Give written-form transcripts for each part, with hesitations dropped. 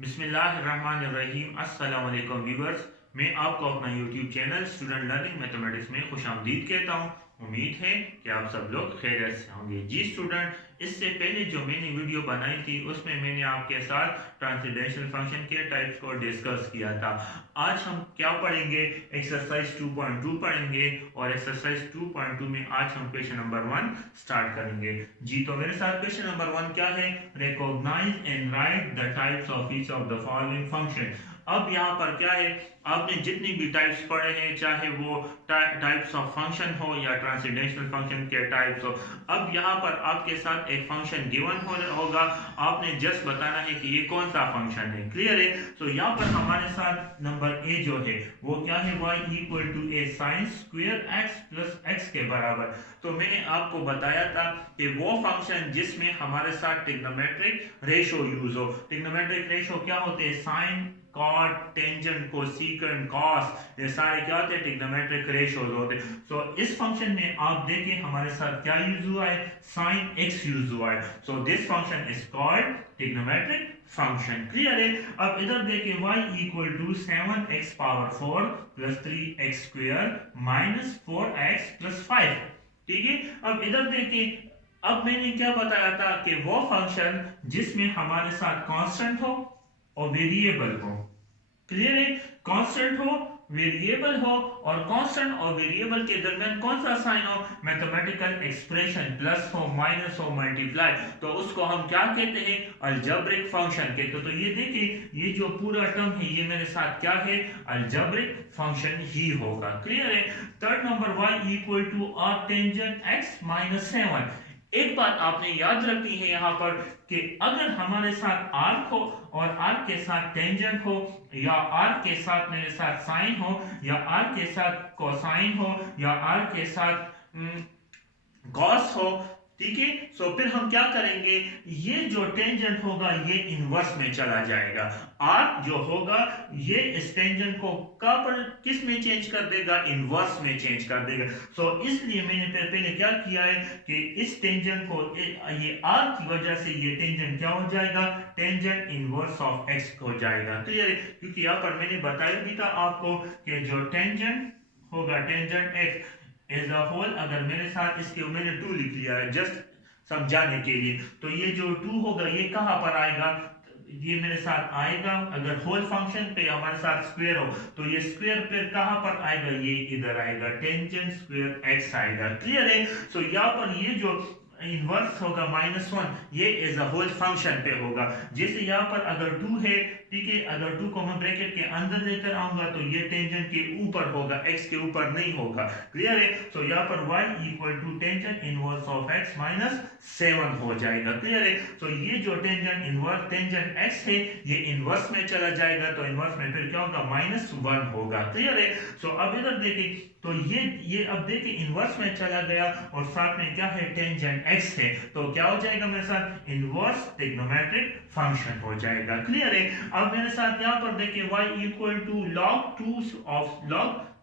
बिस्मिल्लाहिर्रहमानिर्रहीम। अस्सलाम वालेकुम व्यूअर्स, मैं आपको अपना YouTube channel student learning mathematics में खुशामदीद कहता हूँ। उम्मीद है कि आप सब लोग खैरियत से होंगे। जी स्टूडेंट, इससे पहले जो मैंने वीडियो बनाई थी उसमें मैंने आपके साथ ट्रांसेंडेंटल फंक्शन के टाइप्स को डिस्कस किया था। आज हम क्या पढ़ेंगे? एक्सरसाइज 2.2 पढ़ेंगे और एक्सरसाइज 2.2 में आज हम क्वेश्चन नंबर 1 स्टार्ट करेंगे। जी तो मेरे साथ क्वेश्चन नंबर 1 क्या है? Recognise and write the types of each of the following function. अब यहाँ पर क्या है, आपने जितनी भी टाइप्स पढ़े हैं, चाहे वो टाइप्स ऑफ फंक्शन हो या ट्रांसेंडेंटल फंक्शन के टाइप्स हो, अब यहाँ पर आपके साथ एक फंक्शन गिवन होगा। आपने जस्ट बताना है कि ये कौन सा फंक्शन है। क्लियर है? तो यहाँ पर हमारे साथ नंबर ए जो है वो क्या है? y equal to a sine square x plus x के बराबर। तो मैंने आपको बताया था कि वो फंक्शन जिसमें हमारे साथ ट्रिग्नोमेट्रिक रेशो यूज हो। ट्रिग्नोमेट्रिक रेशो क्या होते हैं? Sine, cot, tangent, cosecant, cos, ये सारे क्या होते हैं? ट्रिग्नोमेट्रिक रेशोज होते हैं। तो इस फंक्शन में आप देखें हमारे साथ क्या यूज हुआ है? साइन एक्स यूज हुआ है। So this function is called trigonometric function. Clear है? अब इधर देखें y equal to 7x power 4 plus 3x square minus 4x plus 5। ठीक है? अब इधर देखिए, अब मैंने क्या बताया था कि वो फंक्शन जिसमें हमारे साथ कांस्टेंट हो और वेरिएबल हो। क्लियर है? कांस्टेंट हो, वेरिएबल हो, और कांस्टेंट और वेरिएबल के दरमियान कौन सा साइन हो? मैथमेटिकल एक्सप्रेशन, प्लस हो, माइनस हो, मल्टीप्लाई, तो उसको हम क्या कहते हैं? अलजेब्रिक फंक्शन कहते हैं। तो ये देखिए, ये जो पूरा टर्म है ये मेरे साथ क्या है? अलजेब्रिक फंक्शन ही होगा। क्लियर है? Third number y equal to arc tangent x minus 7। एक बात आपने याद रखनी है यहाँ पर कि अगर हमारे साथ आर्क हो और आर्क के साथ टेंजेंट हो, या आर्क के साथ मेरे साथ साइन हो, या आर्क के साथ कोसाइन हो, या आर्क के साथ कॉस हो, ठीक है, सो फिर हम क्या करेंगे? ये जो टेंजेंट होगा ये इनवर्स में चला जाएगा। आर्क जो होगा ये इस टेंजेंट को पर किस में चेंज कर देगा? इनवर्स में चेंज कर देगा। सो इसलिए मैंने पहले क्या किया है कि इस टेंजेंट को ये आर्क की वजह से ये टेंजेंट क्या हो जाएगा? टेंजेंट इनवर्स ऑफ एक्स हो जाएगा। क्लियर है? क्योंकि यहाँ पर मैंने बताया भी था आपको कि जो टेंजेंट होगा, tangent x as a whole, अगर मेरे साथ इसके मैंने 2 लिख लिया है जस्ट समझाने के लिए, तो ये जो 2 होगा ये कहां पर आएगा? ये मेरे साथ आएगा, अगर होल फंक्शन पे हमारे साथ स्क्वायर हो तो ये स्क्वायर फिर कहां पर आएगा? ये इधर आएगा, टेंजेंट स्क्वायर एक्स आएगा। क्लियर है? सो यहाँ पर ये जो इनवर्स होगा -1, ये एज अ होल फंक्शन पे होगा। जैसे यहाँ पर अगर 2 है, ठीक है, अगर 2 को मैं ब्रैकेट के अंदर लेकर आऊंगा तो ये टेंजेंट के ऊपर होगा, x के ऊपर नहीं होगा। क्लियर है? तो यहाँ पर y equal to tangent inverse of x minus 7 हो जाएगा। क्लियर है? तो ये जो टेंजेंट इनवर्स टेंजेंट x है ये इनवर्स में चला जाएगा, तो इनवर्स में फिर क्या होगा? -1 होगा। क्लियर है? सो अब इधर देखिए, तो ये अब देखिए इनवर्स में चला गया और साथ में क्या है? टेंजेंट x है, तो क्या हो जाएगा मेरे साथ? इनवर्स ट्रिग्नोमेट्रिक फंक्शन हो जाएगा। क्लियर है? अब मेरे साथ यहाँ पर देखिए y equal to log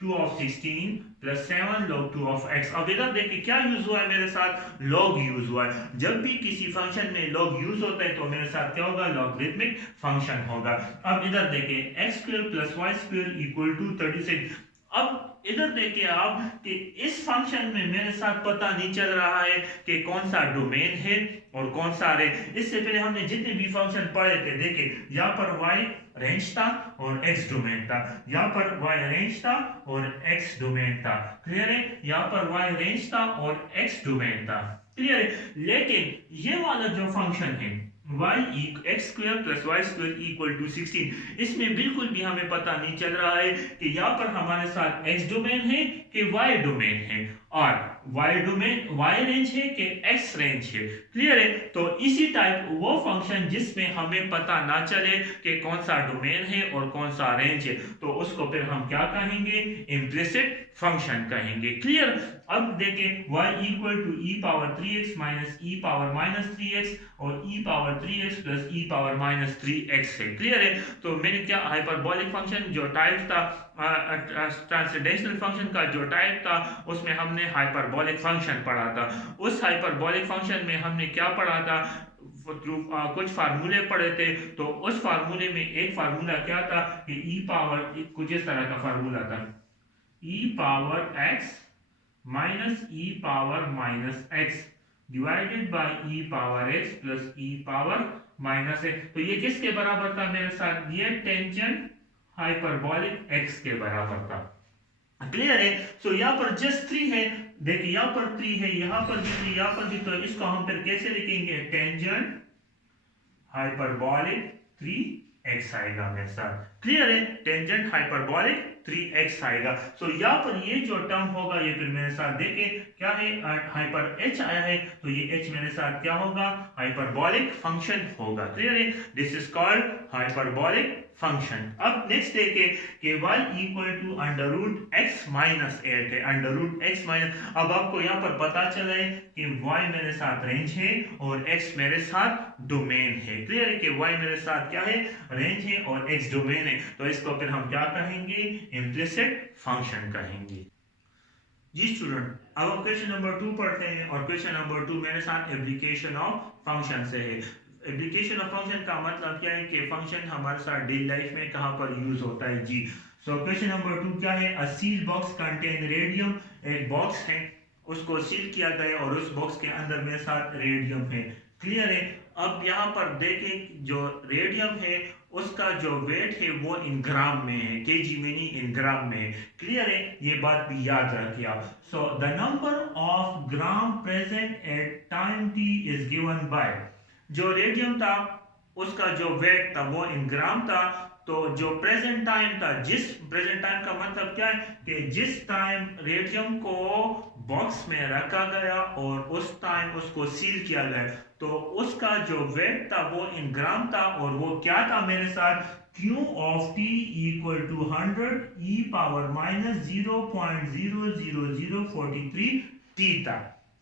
2 of 16 plus 7 log 2 of x। अब इधर देखिए क्या यूज हुआ है? मेरे साथ log यूज हुआ है। जब भी किसी फंक्शन में log यूज होता है तो मेरे साथ क्या होगा? लॉगरिथमिक फंक्शन होगा। अब इधर देखिए x square plus y square equal to 36। अब इधर देखिए आप कि इस फंक्शन में मेरे साथ पता नहीं चल रहा है कि कौन सा डोमेन है और कौन सा रे। इससे पहले हमने जितने भी फंक्शन पढ़े थे, देखिए यहाँ पर y रेंज था और x डोमेन था, यहाँ पर y रेंज था और x डोमेन था। क्लियर है? यहाँ पर y रेंज था और x डोमेन था। क्लियर है? लेकिन ये वाला जो फंक्शन है x square plus y square equal to 16, इसमें बिल्कुल भी हमें पता नहीं चल रहा है कि यहाँ पर हमारे साथ x डोमेन है कि y डोमेन है, और y डोमेन y रेंज है कि x रेंज है। क्लियर है? तो इसी टाइप वो फंक्शन जिसमें हमें पता ना चले कि कौन सा डोमेन है और कौन सा रेंज है, तो उसको फिर हम क्या कहेंगे? इम्प्लिसिट फंक्शन कहेंगे। क्लियर? अब देखें y equal to e power 3x minus e power minus 3x और e power 3x plus e power minus 3x है। क्लियर है? तो मैंने क्या हाइपरबोलिक फंक्शन जो टाइप था, ट्रांसेंडेंटल फंक्शन का जो टाइप था, उसमें हमने हाइपरबोलिक फंक्शन पढ़ा था। उस हाइपरबोलिक फंक्शन में हमने क्या पढ़ा था? कुछ फार्मूले पढ़े थे, तो उस फार्मूले में एक फार्मूला क्या था कि ई पावर कुछ इस तरह का फार्मूला था, e power x minus e power minus x divided by e power x plus e power minus x. तो ये किसके बराबर था मेरे साथ, ये टेंजेंट हाइपरबोलिक एक्स के बराबर था। क्लियर है। सो यहाँ पर जस्ट 3 है, देखिए यहाँ पर 3 है, यहाँ पर भी 3, यहाँ पर भी, तो इसको हम फिर कैसे लिखेंगे, टेंजेंट हाइपरबोलिक 3x आएगा मेरे साथ। क्लियर है, टेंजेंट हाइपरबोलिक 3x आएगा। सो यहाँ पर ये जो टर्म होगा ये फिर मेरे साथ देखें क्या है, हाइपर h आया है, तो ये h मेरे साथ क्या होगा, हाइपरबोलिक फंक्शन होगा। क्लियर है, this is called hyperbolic function. अब नेक्स्ट देखें कि y equal to under root x minus 8 है, अंडर रूट एक्स माइनस। अब आपको यहाँ पर पता चला है कि y मेरे साथ रेंज है और x मेरे साथ डोमेन है। क्लियर है कि y मेरे साथ क्या है, रेंज है और x डोमेन है, तो इसको फिर हम क्या कहेंगे, इम्प्लिसिट फंक्शन कहेंगे। जी स्टूडेंट, अब हम क्वेश्चन नंबर 2 पढ़ते हैं, और क्वेश्चन नंबर 2 मेरे साथ एप्लीकेशन ऑफ फंक्शन से है। एप्लीकेशन ऑफ फंक्शन का मतलब क्या है कि फंक्शन हमारे साथ डेली लाइफ में कहाँ पर यूज होता है। जी सो क्वेश्चन नंबर 2 क्या है, a seal box contain radium, एक बॉक्स है उसको सील किया गया और उस बॉक्स के अंदर मेरे साथ रेडियम है। क्लियर है। अब यहाँ पर देखें जो रेडियम है उसका जो वेट है वो इन ग्राम में है, केजी में नहीं, इन ग्राम में है। क्लियर है, ये बात भी याद रखिए आप। So the number of gram present at time T is given by, जो रेडियम था उसका जो वेट था वो इन ग्राम था, तो जो प्रेजेंट टाइम था, जिस प्रेजेंट टाइम का मतलब क्या है कि जिस टाइम रेडियम को बॉक्स में रखा गया और उस टाइम उसको सील किया गया, तो उसका जो वेट था वो इन ग्राम था, और वो क्या था मेरे साथ, Q of T equal to 100 e power minus 0.00043 T था।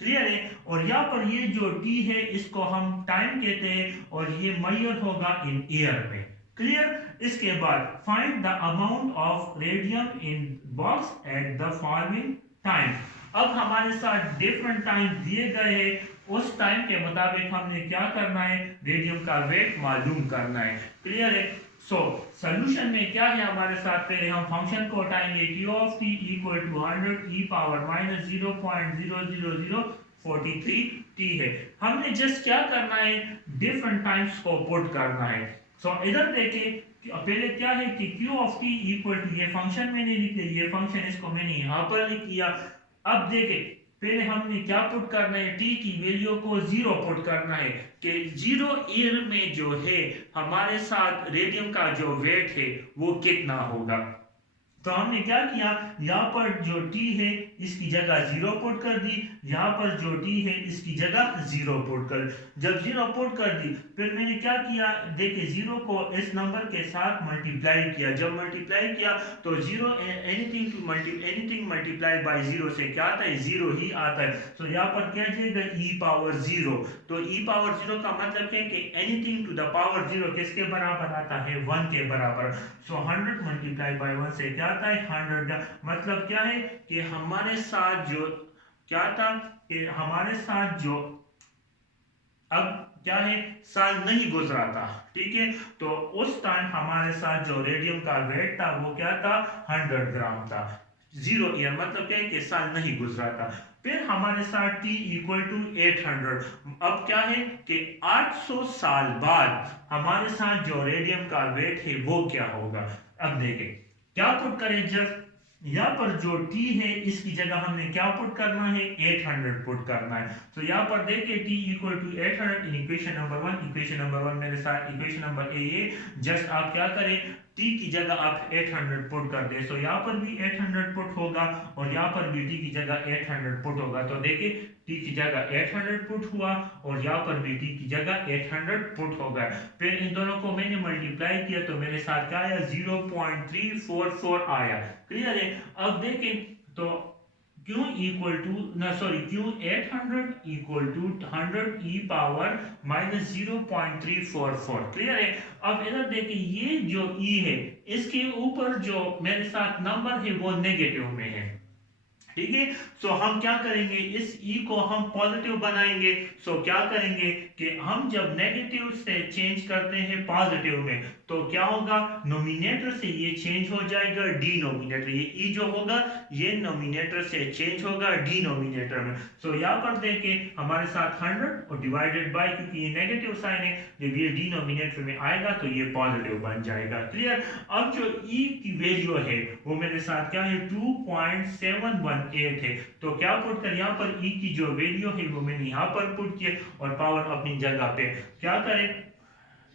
क्लियर है। और यहाँ पर ये जो T है इसको हम टाइम कहते हैं और ये मेजर होगा इन ईयर में। क्लियर। इसके बाद find the amount of radium in box at the following time. अब हमारे साथ डिफरेंट टाइम दिए गए हैं, उस टाइम के मुताबिक हमने क्या करना है, रेडियम का वेट मालूम करना है। क्लियर है। सो सॉल्यूशन में क्या है हमारे साथ, पहले हम फंक्शन को उठाएंगे, Q of T equal to 100 e power minus 0.00043 T है। हमने जस्ट क्या करना है, डिफरेंट टाइम्स को पुट करना है। सो इधर देखिए, पहले क्या है कि Q of T equal to, ये फंक्शन मैंने लिख दिया, ये फंक्शन इसको मैंने यहाँ पर लिख दिया। अब देखें पहले हमने क्या पुट करना है, t की वैल्यू को 0 पुट करना है कि 0 ईयर में जो है हमारे साथ रेडियम का जो वेट है वो कितना होगा। तो हमने क्या किया, यहाँ पर जो t है इसकी जगह 0 पुट कर दी, यहाँ पर जो t है इसकी जगह 0 पुट कर, जब 0 पुट कर दी फिर मैंने क्या किया, देखिए 0 को इस नंबर के साथ मल्टीप्लाई किया, जब मल्टीप्लाई किया तो 0 एनीथिंग मल्टीप्लाई बाय 0 से क्या आता है, 0 ही आता है। तो यहाँ पर क्या जाएगा, e पावर 0, तो e पावर 0 का मतलब क्या है कि एनीथिंग टू द पावर 0 किसके बराबर आता है, 1 के बराबर। सो 100 मल्टीप्लाई बाय 1 से क्या आता है, 100। मतलब क्या है कि हमारे साथ जो क्या था कि हमारे साथ जो अब क्या है, साल नहीं गुजरा था, ठीक है, तो उस टाइम हमारे साथ जो रेडियम का वेट था वो क्या था, 100 ग्राम था। 0 ईयर मतलब क्या है कि साल नहीं गुजरा था। फिर हमारे साथ t इक्वल टू 800, अब क्या है कि 800 साल बाद हमारे साथ जो रेडियम का वेट है वो क्या होगा। अब देखें क्या पुट करें, जब यहाँ पर जो t है इसकी जगह हमने क्या पुट करना है, 800 पुट करना है। तो यहाँ पर देखिए t equal to 800 in equation number 1, equation number 1 मेरे साथ इक्वेशन नंबर ए, जस्ट आप क्या करें, t की जगह आप 800 पुट कर दे। सो यहाँ पर भी 800 पुट होगा और यहाँ पर भी t की जगह 800 पुट होगा। तो देखिए t की जगह 800 पुट हुआ और यहाँ पर भी t की जगह 800 पुट होगा। फिर इन दोनों को मैंने मल्टीप्लाई किया तो मेरे साथ क्या आया, 0.344 आया। क्लियर है। अब देखें तो Q equal to Q 800 equal to 100 e power minus 0.344। Clear है। अब इधर देखिए ये जो e है इसके ऊपर जो मेरे साथ नंबर है वो नेगेटिव में है, ठीक है। सो हम क्या करेंगे, इस ई को हम पॉजिटिव बनाएंगे। सो क्या करेंगे कि हम जब नेगेटिव से चेंज करते हैं पॉजिटिव में, तो क्या होगा, नोमिनेटर से ये चेंज हो जाएगा डिनोमिनेटर। ये ई जो होगा ये नोमिनेटर से चेंज होगा डिनोमिनेटर में। सो यहाँ पर देखें हमारे साथ 100 और डिवाइडेड बाय, क्योंकि ये नेगेटिव साइन है, जब ये डिनोमिनेटर में आएगा तो ये पॉजिटिव बन जाएगा। क्लियर। अब जो ई की वैल्यू है वो मेरे साथ क्या है, 2.718 है। तो क्या पुट कर, यहाँ पर ई की जो वैल्यू है वो मैंने यहाँ पर पुट किया और पावर अपनी जगह पे। क्या करें,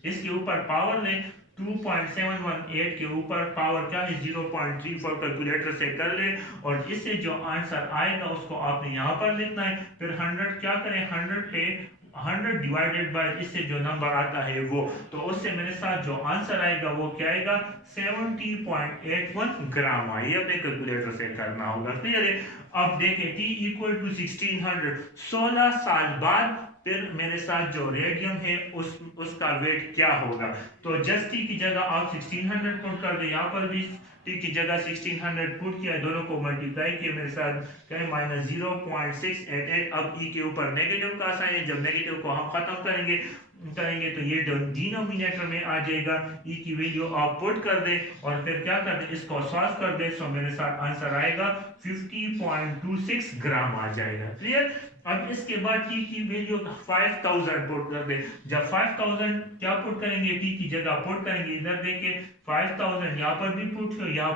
इसके ऊपर पावर लें, 2.718 के ऊपर पावर क्या है 0.34 कैलकुलेटर से कर ले, और इससे जो आंसर आएगा उसको आपने यहाँ पर लिखना है। फिर 100 क्या करें, 100 पे 100 डिवाइडेड बाय इससे जो नंबर आता है वो, तो उससे मेरे साथ जो आंसर आएगा वो क्या आएगा, 70.81 ग्राम आए। ये अपने कैलकुलेटर से करना होगा। क्लियर है। अब देखें t इक्वल टू 1600, 16 साल बाद फिर मेरे साथ जो रेडियम है उसका वेट क्या होगा। तो जस्ट टी की जगह आप 1600 पुट कर दे, यहाँ पर भी टी की जगह 1600 पुट किया, दोनों को मल्टीप्लाई किया, मेरे साथ क्या है माइनस 0.688। अब ई के ऊपर नेगेटिव का साइन है, जब नेगेटिव को हम खत्म करेंगे तो ये डिनोमिनेटर में आ जाएगा। ई की वैल्यू आप पुट कर दे और फिर क्या कर दे, इसको सॉल्व कर दे। सो मेरे साथ आंसर आएगा 50.26 ग्राम आ जाएगा। क्लियर। अब इसके बाद टी की वैल्यू 5000 पुट कर दे। जब 5000 क्या पुट करेंगे, टी की जगह पुट करेंगे, इधर देखिए 5000 यहाँ पर भी पुट करो, यहाँ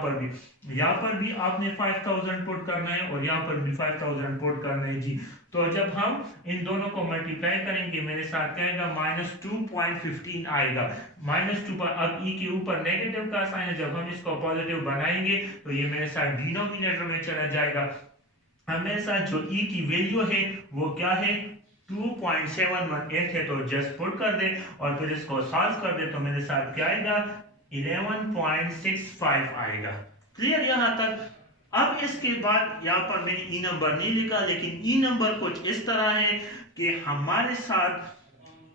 पर भी आपने 5000 पुट करना है और यहाँ पर भी 5000 पुट करना है जी। तो जब हम इन दोनों को मल्टीप्लाई करेंगे मेरे साथ क्या आएगा, -2.15 आएगा। -2 पर अब ई के ऊपर नेगेटिव का साइन है, जब हम इसको पॉजिटिव बनाएंगे तो ये मेरे साथ डिनोमिनेटर में चला जाएगा। हमारे साथ जो ई की वैल्यू है वो क्या है, 2.718 है। तो जस्ट पुट कर दे और फिर इसको सॉल्व कर दे तो मेरे साथ क्या आएगा, 11.65 आएगा। क्लियर यहाँ तक। अब इसके बाद यहाँ पर मैंने ई नंबर नहीं लिखा, लेकिन ई नंबर कुछ इस तरह है कि हमारे साथ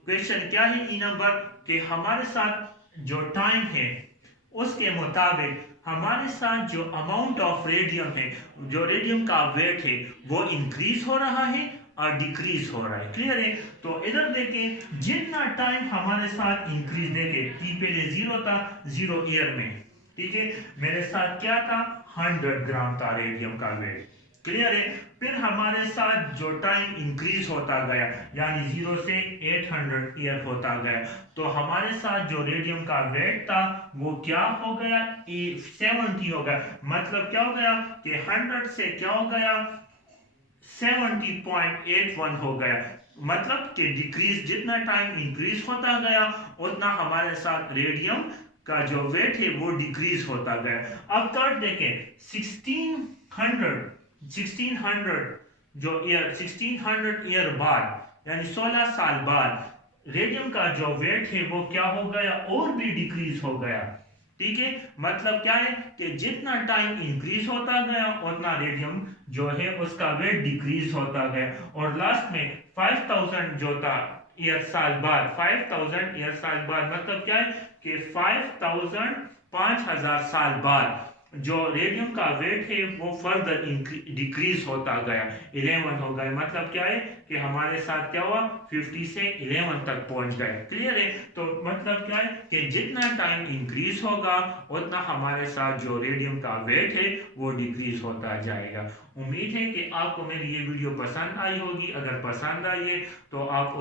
क्वेश्चन क्या है, ई नंबर कि हमारे साथ जो टाइम है उसके मुताबिक हमारे साथ जो अमाउंट ऑफ रेडियम है, जो रेडियम का वेट है वो इंक्रीज हो रहा है और डिक्रीज हो रहा है। क्लियर है। तो इधर देखें जितना टाइम हमारे साथ इंक्रीज, देखें टी पहले 0 था, 0 ईयर में, ठीक है, मेरे साथ क्या था 100 ग्राम था रेडियम का वेट। क्लियर है। फिर हमारे साथ जो टाइम इंक्रीज होता गया, यानी 0 से 800 ईयर होता गया, तो हमारे साथ जो रेडियम का वेट था वो क्या हो गया, 70 हो गया। मतलब क्या हो गया कि 100 से क्या हो गया, 70.81 हो गया। मतलब कि डिक्रीज, जितना टाइम इंक्रीज होता गया उतना हमारे साथ रेडियम का जो वेट है वो डिक्रीज होता गया। अब थर्ड देखें 1600 जो ईयर 1600 ईयर बाद यानी 16 साल बाद रेडियम का जो वेट है वो क्या हो गया, और भी डिक्रीज हो गया। ठीक है। मतलब क्या है कि जितना टाइम इंक्रीज होता गया उतना रेडियम जो है उसका वेट डिक्रीज होता गया। और लास्ट में 5000 जो था ईयर साल बाद, 5000 ईयर साल बाद मतलब क्या है कि 5000 साल बाद जो रेडियम का वेट है वो फर्दर डिक्रीज होता गया, 11 हो गए। मतलब क्या है कि हमारे साथ क्या हुआ, 50 से 11 तक पहुंच गए। क्लियर है। तो मतलब क्या है कि जितना टाइम इंक्रीज होगा उतना हमारे साथ जो रेडियम का वेट है वो डिक्रीज होता जाएगा। उम्मीद है कि आपको मेरी ये वीडियो पसंद आई होगी। अगर पसंद आई है तो आप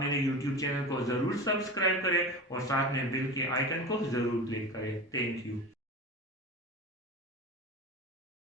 मेरे YouTube चैनल को जरूर सब्सक्राइब करें और साथ में बिल के आइकन को जरूर क्लिक करें। Thank you.